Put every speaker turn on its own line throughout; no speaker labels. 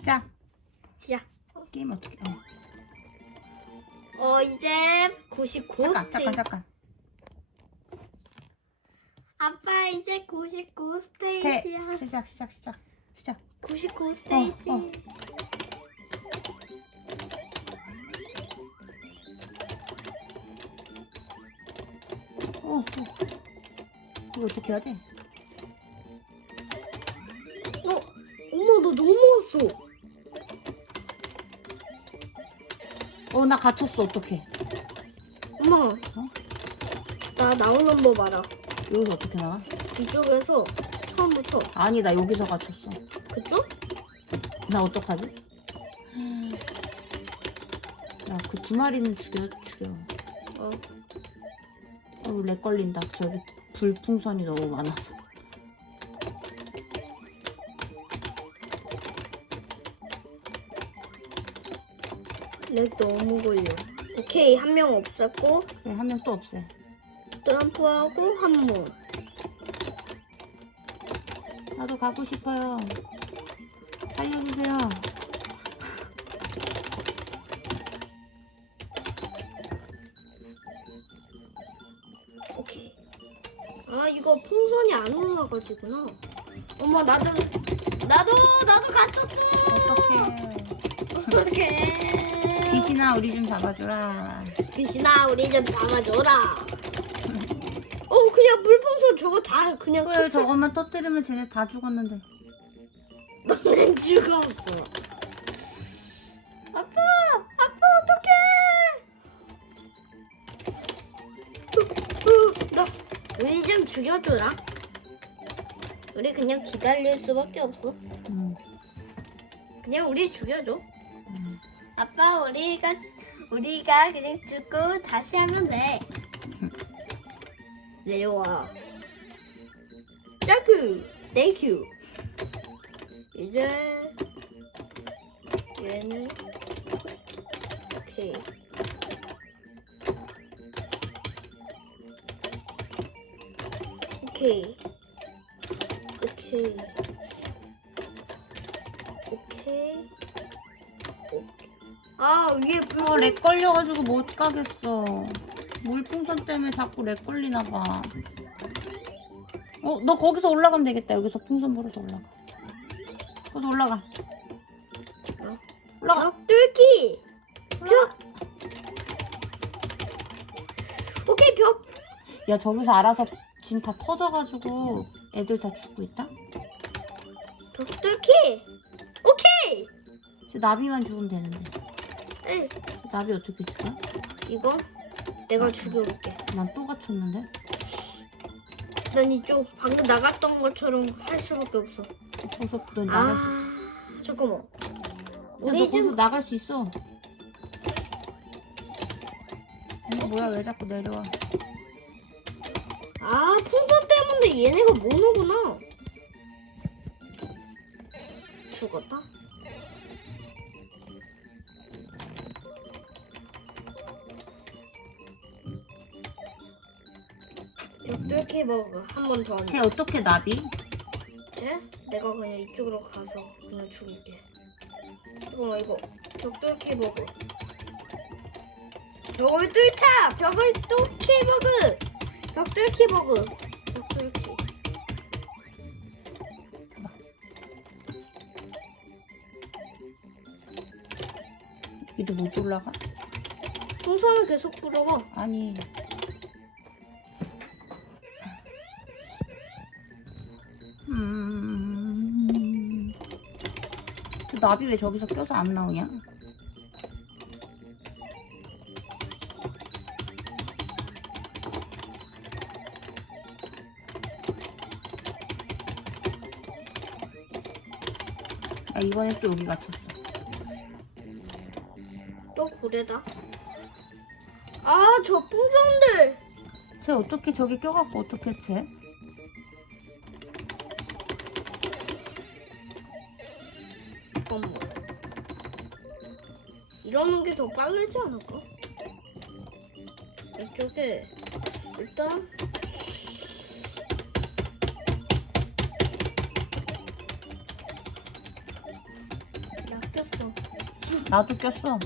시작.
시작.
게임 어떻게? 어.
어 이제 99
잠깐
스테이지.
잠깐 잠깐.
아빠 이제 99
스테
스테이지야.
시작 시작 시작 시작.
99 스테이지.
어. 어, 어. 이거 어떻게 해야 돼?
어, 엄마 너 너무 왔어.
어, 나 갇혔어. 어떡해?
엄마. 나 나오는 법 알아.
여기서 어떻게 나와?
이쪽에서 처음부터
아니, 나 여기서 갇혔어.
그쪽?
나 어떡하지? 야, 그 두 마리는 죽여, 죽여.
어.
어, 렉 걸린다. 저기 불풍선이 너무 많아서.
렉 너무 걸려. 오케이 한 명 없었고
네, 한 명 또 없애.
트럼프하고 한 명.
나도 가고 싶어요. 살려주세요.
오케이. 아 이거 풍선이 안 올라가지구나. 엄마 나도 나도 나도 갇혔어.
어떡해.
어떡해.
귀신아, 우리 좀 잡아줘라.
귀신아 우리 좀 잡아줘라. 어 그냥 물풍선 저거 다 그냥
그래, 저것만 터뜨리면 쟤네 다 죽었는데.
너는 죽었어. 아빠 아빠 어떡해. 나 우리 좀 죽여줘라. 우리 그냥 기다릴 수밖에 없어.
음,
그냥 우리 죽여줘.
음.
아빠 우리가 우리가 그냥 죽고 다시 하면 돼. 내려와. 점프. 땡큐. 이제 얘는. 오케이. 오케이. 오케이.
어, 렉 걸려가지고 못 가겠어. 물풍선 때문에 자꾸 렉 걸리나 봐. 어, 너 거기서 올라가면 되겠다. 여기서 풍선 불어서 올라가. 거기서 올라가. 올라가.
벽 뚫기.
올라가.
오케이 벽.
야, 저기서 알아서 지금 다 터져가지고 애들 다 죽고 있다?
벽 뚫기. 오케이.
이제 나비만 죽으면 되는데.
에이,
나비 어떻게 죽어?
이거 내가 죽여볼게.
난 또 갇혔는데?
난 이쪽 방금 나갔던 것처럼 할 수밖에 없어.
저기서 너 나갈 수
아, 잠깐만.
야, 너
우리
거기서
좀
나갈 수 있어. 이거 뭐야, 왜 자꾸 내려와?
아, 풍선 때문에 얘네가 못 오구나. 죽었다. 벽 뚫기 버그 한번 더 하자.
쟤 어떻게 나비?
쟤? 내가 그냥 이쪽으로 가서 그냥 죽일게. 잠깐만 이거 벽 뚫기 버그. 벽을 뚫자! 벽을 뚫기 버그! 벽 뚫기 버그. 벽 뚫기.
여기도 못 올라가?
풍선을 계속 불어봐.
아니. 나비 왜 저기서 껴서 안 나오냐? 아, 이번에 또 여기 갇혔어.
또 고래다. 아, 저 풍선들!
쟤 어떻게 저기 껴갖고 어떻게 쟤?
이러는 게 더 빠르지 않을까? 이쪽에 일단 야,
나도 꼈어.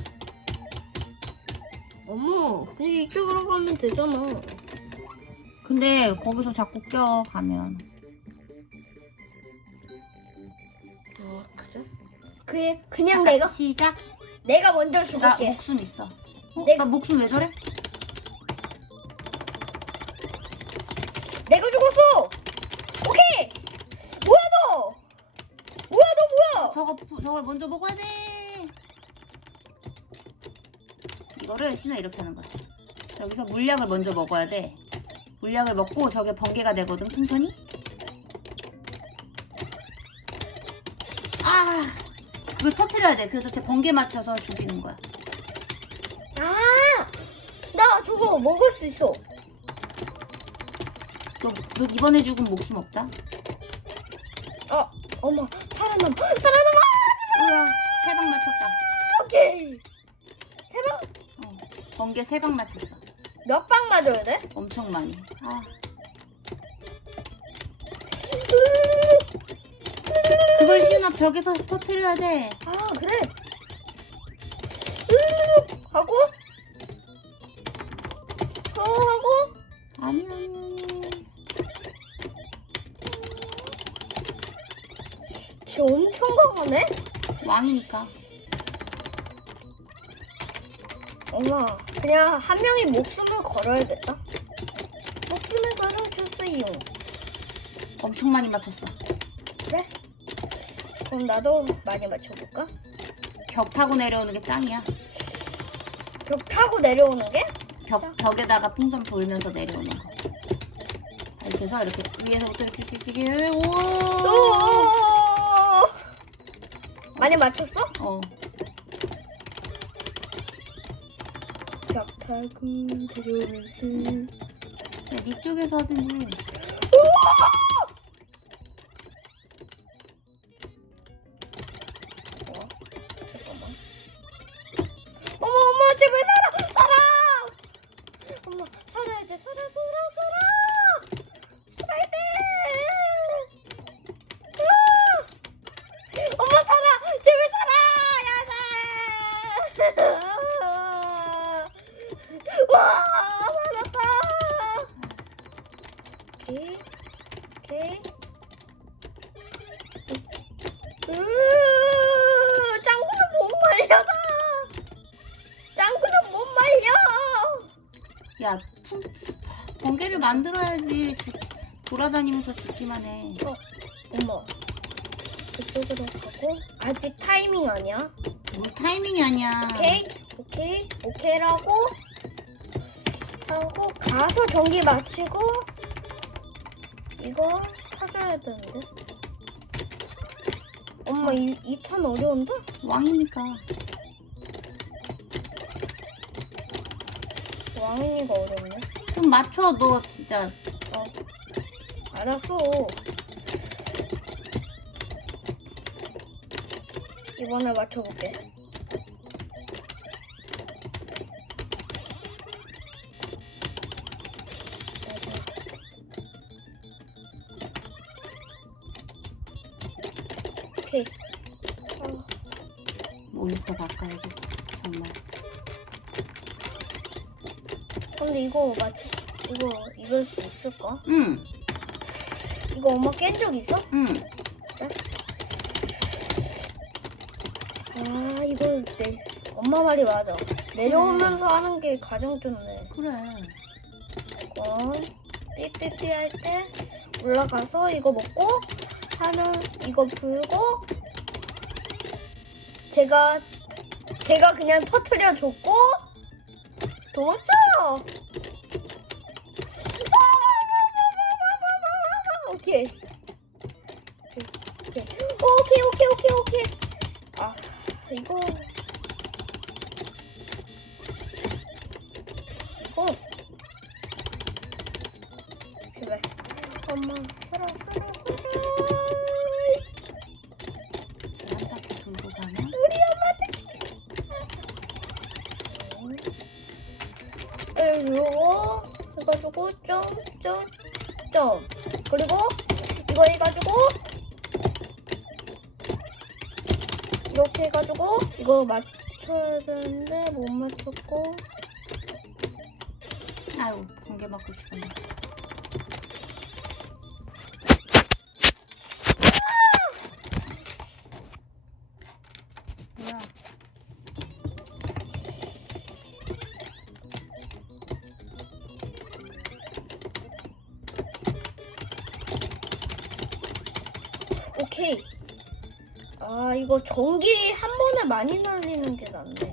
어머, 그냥 이쪽으로 가면 되잖아.
근데 거기서 자꾸 껴 가면.
아, 그래? 그게 그냥 내가
시작.
내가 먼저
나
죽을게.
목숨 있어. 어?
내가-
나 목숨 왜 저래?
내가 죽었어. 오케이. 뭐야 너? 뭐야 너 뭐야?
저거 저걸 먼저 먹어야 돼. 이거를 신호 이렇게 하는 거야. 여기서 물약을 먼저 먹어야 돼. 물약을 먹고 저게 번개가 되거든 풍선이. 그걸 터트려야 돼. 그래서 제 번개 맞춰서 죽이는 거야.
아, 나 저거 먹을 수 있어.
너, 너 이번에 죽은 목숨 없다?
아, 엄마 살아남, 살아남아.
우와, 세 방 맞췄다.
오케이. 세 방
어, 번개 세 방 맞췄어.
몇 방 맞아야 돼?
엄청 많이. 시윤아 벽에서 터트려야 돼.
아 그래. 으, 하고 어 하고
아니 아니 아니.
쟤 엄청 강하네.
왕이니까.
엄마 그냥 한 명이 목숨을 걸어야겠다. 목숨을 걸어주세요.
엄청 많이 맞췄어.
그럼 나도 많이 맞춰볼까?
벽 타고 내려오는 게 짱이야.
벽 타고 내려오는 게?
벽 벽에다가 풍선 돌면서 내려오는 거. 이렇게 해서 이렇게 위에서부터 이렇게 이렇게 이렇게 오.
오! 많이 맞췄어?
어.
벽 타고 내려오면서
야, 네 쪽에서 하든지.
어, 야,
풍, 번개를 만들어야지. 죽- 돌아다니면서 죽기만 해.
엄마 그쪽으로 가고 아직 타이밍 아니야
뭘 타이밍이 아니야.
오케이 오케이 오케이라고 하고 가서 전기 마치고 이거 찾아야 되는데 엄마 이턴 어려운데?
왕이니까.
왕이가 어렵네.
좀 맞춰, 너 진짜.
어. 알았어. 이번에 맞춰볼게 이거 맞춰 이거 이걸 수 있을까?
응,
이거 엄마 깬 적 있어?
응.
아 이거 내 엄마 말이 맞아 내려오면서 하는 게 가장 좋네
그래.
이건 삐삐삐 할 때 올라가서 이거 먹고 하는 이거 불고 제가 제가 그냥 터트려 줬고 도망쳐 점점점 그리고 이거 해가지고 이렇게 해가지고 이거 맞 맞춰야 되는데 못 맞췄고
아유 번개 맞고 죽었네.
이거 전기 한 번에 많이 날리는 게 낫네.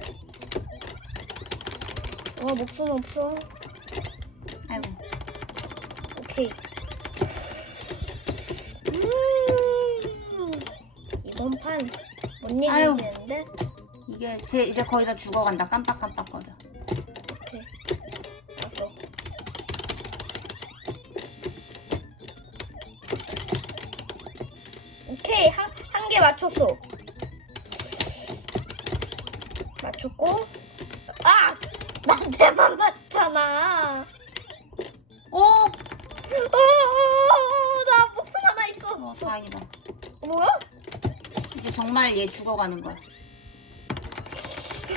아 목숨 없어.
아이고
오케이. 음, 이번 판못
아유.
이기겠는데?
이게 제 이제 거의 다 죽어간다. 깜빡깜빡거려.
오케이. 왔어. 오케이 한 한 개 맞췄어.
얘 죽어가는 거야.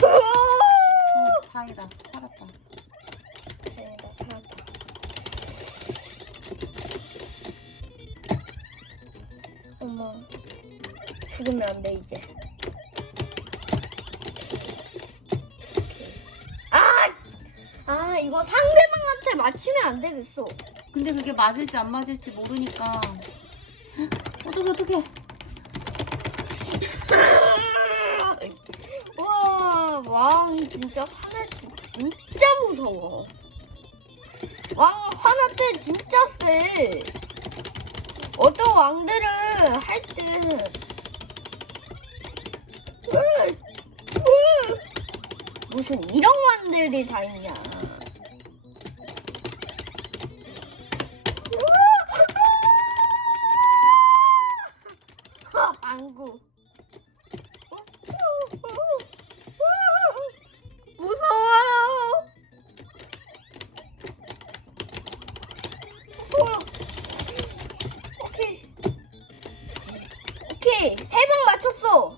어,
다행이다. 살았다.
네, 나 살았다. 어머, 죽으면 안 돼 이제. 아, 아 이거 상대방한테 맞추면 안 되겠어.
근데 그게 맞을지 안 맞을지 모르니까. 어떡해 어떡해.
와, 왕 진짜 화날 때 진짜 무서워. 왕 화날 때 진짜 세. 어떤 왕들은 할 때. 무슨 이런 왕들이 다 있냐. 세방 맞췄어.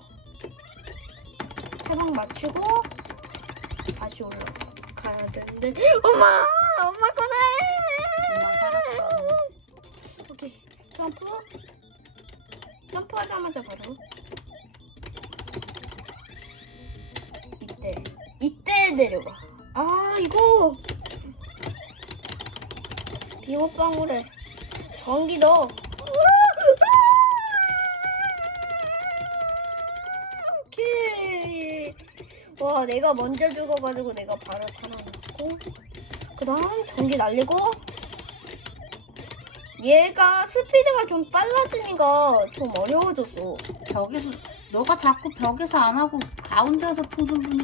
세방 맞추고 다시 올라가야 되는데. 엄마! 엄마 꺼내! 오케이. 점프. 점프하자마자 바로. 이때. 이때 내려가. 아, 이거. 비호방울에 전기 넣어. 오케이. 와, 내가 먼저 죽어가지고 내가 바로 살아났고. 그 다음 전기 날리고. 얘가 스피드가 좀 빨라지니까 좀 어려워졌어.
벽에서 너가 자꾸 벽에서 안 하고 가운데서 풍선 부니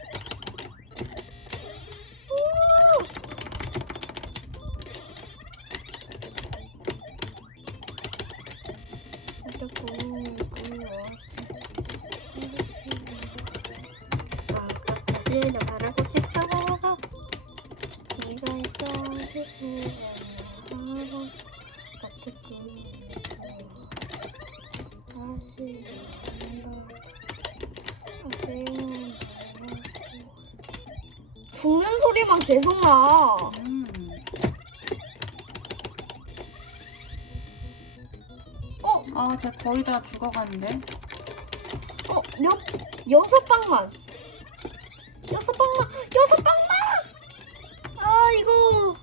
많다. 어, 아,
쟤 거의 다 죽어가는데.
어, 여, 여섯 방만. 여섯 방만, 여섯 방만! 아, 이거.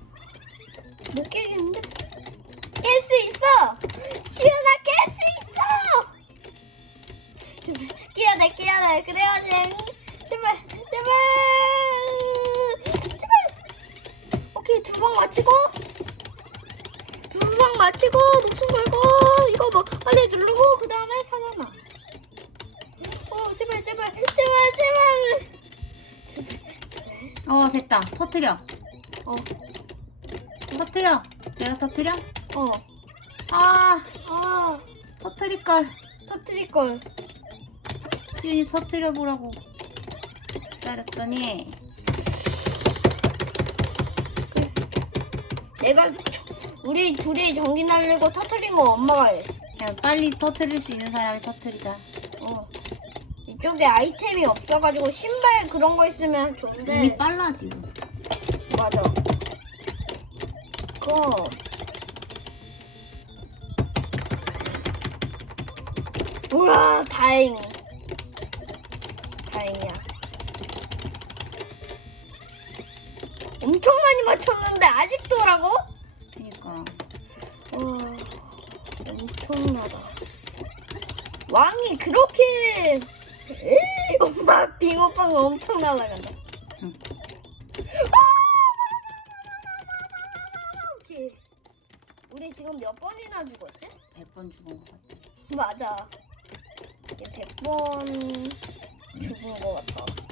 못 깨겠는데? 깰 수 있어! 시연아, 깰 수 있어! 깨야 돼, 깨야 돼. 그래야지. 맞히고 두방 맞히고 목숨 걸고 이거 뭐 빨리 누르고 그 다음에 살아나. 어 제발 제발 제발 제발.
어 됐다 터트려
어
터트려 내가 터트려?
어. 아아
터트릴걸
터트릴 걸.
시윤이 터트려 보라고 기다렸더니
내가 우리 둘이 전기 날리고 터트린 거 엄마가 해.
그냥 빨리 터트릴 수 있는 사람이 터트리자
어. 이쪽에 아이템이 없어가지고 신발 그런 거 있으면 좋은데.
이미 빨라 지금
맞아. 그거. 우와, 다행. 다행이야. 엄청 많이 맞췄는데 아직도라고? 왕이 그렇게 에이, 엄마 빙어빵 엄청 날아간다.
응.
아! 오케이. 우리 지금 몇 번이나 죽었지?
100번 죽은 것 같아
맞아. 이제 100번 죽은 것 같아.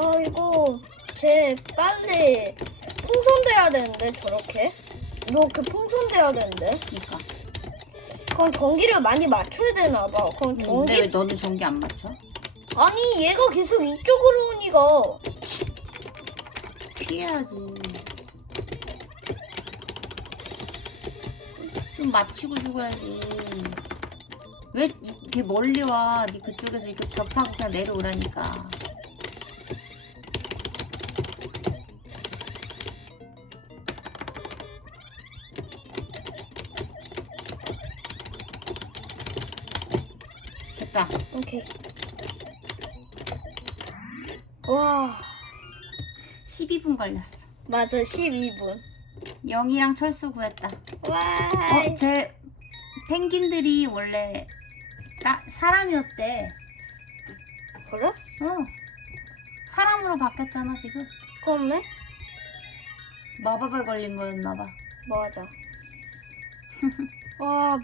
아, 이거 쟤 빨리 풍선돼야 되는데, 저렇게. 이렇게 풍선돼야 되는데.
그니까
그럼 전기를 많이 맞춰야 되나 봐. 그럼
근데
전기
왜 너는 전기 안 맞춰?
아니 얘가 계속 이쪽으로 오니까
피해야지 좀 맞추고 죽어야지 왜 이렇게 멀리 와? 네 그쪽에서 이렇게 벽 타고 그냥 내려오라니까 됐다
오케이. 와
12분 걸렸어
맞아 12분.
영이랑 철수 구했다
와.
어? 제 펭귄들이 원래 나, 사람이었대
그래?
어 사람으로 바뀌었잖아 지금
그렇네.
마법에 걸린 거였나봐
맞아. 와